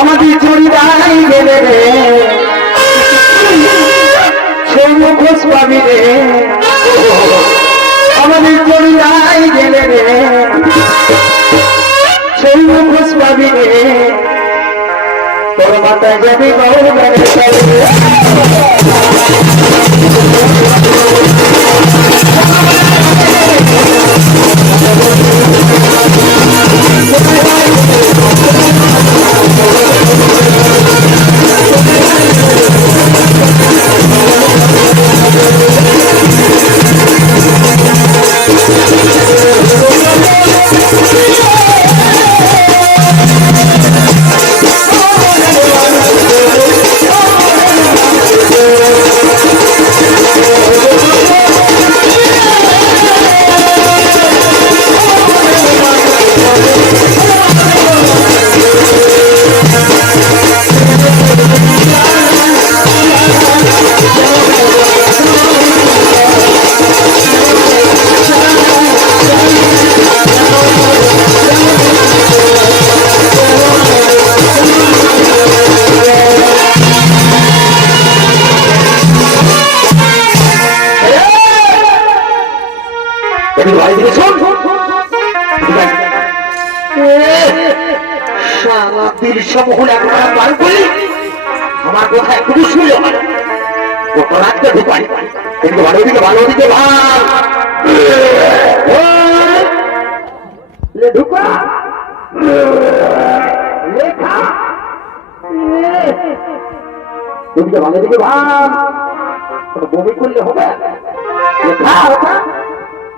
আমাদের চুরিদাই গেলে রে সেই মুখোশ পাবি রে। আমাদের চুরিদাই গেলে রে সেই মুখোশ পাবি রে। তোর মাতা তুমি ভাই দিকে শোন সারা দিল সমূহ একবার বার করলি আমার কথা একটু শুনলে হয় ভালো দিকে ভালো দিকে লে ঢুকা ভালো দিকে ভালো বমি করলে হবে লেখা।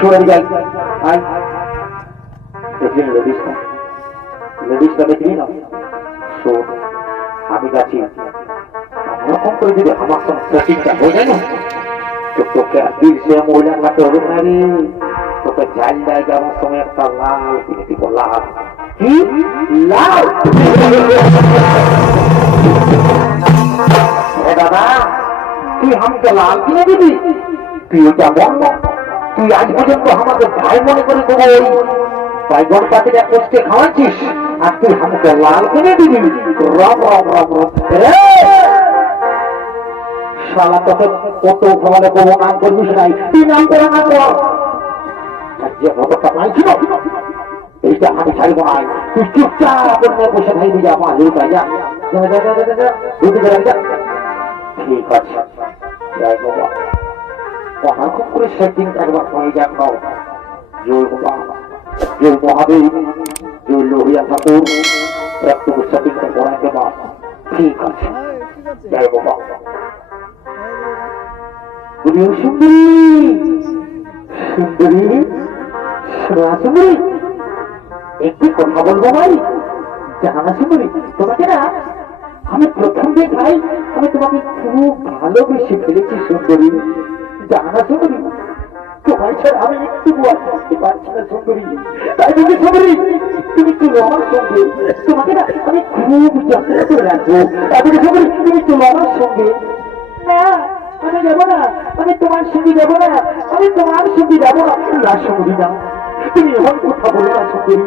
শুয়ে যাই। আয় দেখলি লেডিসটা লেডিসটা দেখলি না। শোন আমি যাচ্ছি। এরকম করে যদি আমার সঙ্গে সেটিংটা হয়ে যায় না তো তোকে দিল সে মহিলা লাতে হবে না রে। তোকে জাল দেয় যে আমার সঙ্গে একটা লাল কিনে দিব লাল কি? লাল? দাদা তুই আমাকে লাল কিনে দিবি? তুই এটা মন তুই আজ পর্যন্ত আমাকে ভাই মনে করে দেবো ওই বাইগন কষ্টে খাওয়াচ্ছিস, আর তুই আমাকে লাল কিনে দিবি। রম রম রম এ! শালা কত ভালো কোনো নাম নাই। তুই নাম করে না যে এইটা আমি ছাড়ব না। তুই চুপচাপ করে বসে খাই দিয়ে আমার লুকা যা। একটু কথা বলব ভাই? জানা সুন্দরী, তোমাকে না, আমি প্রথম দেখাই, আমি তোমাকে খুব ভালোবেসে ফেলেছি সুন্দরী। জানা সুন্দরী। তোমার ছাড়া আমি একটু থাকতে পারছি না সুন্দরী। তাই বলছি, সুন্দরী, তুমি চলো আমার সঙ্গে, তোমাকে না আমি খুব যত্ন করে রাখব। তাই বলছি, সুন্দরী, তুমি চলো আমার সঙ্গে। না, আমি যাব না, আমি তোমার সঙ্গে যাব না, আমি তোমার সঙ্গে যাব না না সুন্দরী না তুমি এমন কথা বলো না, সুন্দরী।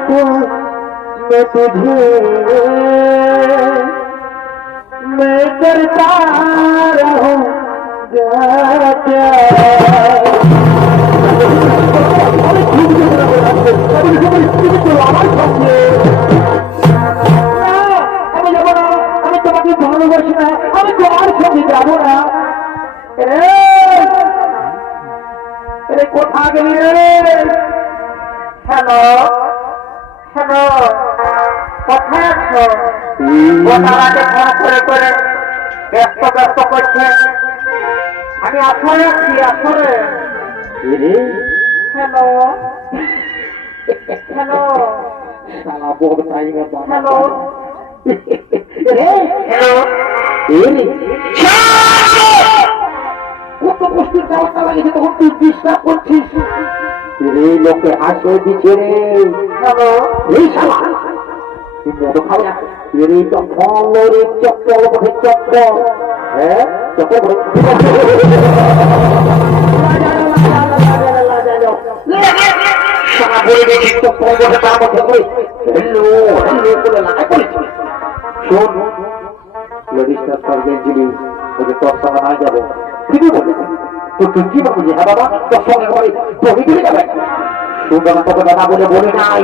गया तो मैं तुझे मैं करता रहूँगा प्यार আমি যাবো না আমি তোমাকে ভালোবাসি না আমি তোমার সঙ্গে যাবো না রে কোথা গেলি রাতে ফোন করে করে ব্যস্ত ব্যস্ত করছে। আমি আসলে আছি আসলে? হ্যালো? হ্যালো? কত তখন তুই বিশ্বাস করছিস? রে লোকে হাসে দিচ্ছে রে। হ্যালো? এই চপ্পল চপ্পল হ্যাঁ চপ্পল সারা না যাব ঠিকই তুই কি ভাবছি হ্যাঁ বাবা তোকে দাদা বলে বলে নাই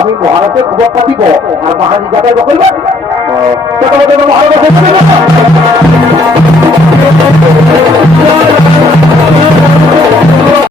আমি মহারাজে খুবটা দিব। আর মহারাজ যাতে দখল মহারাজ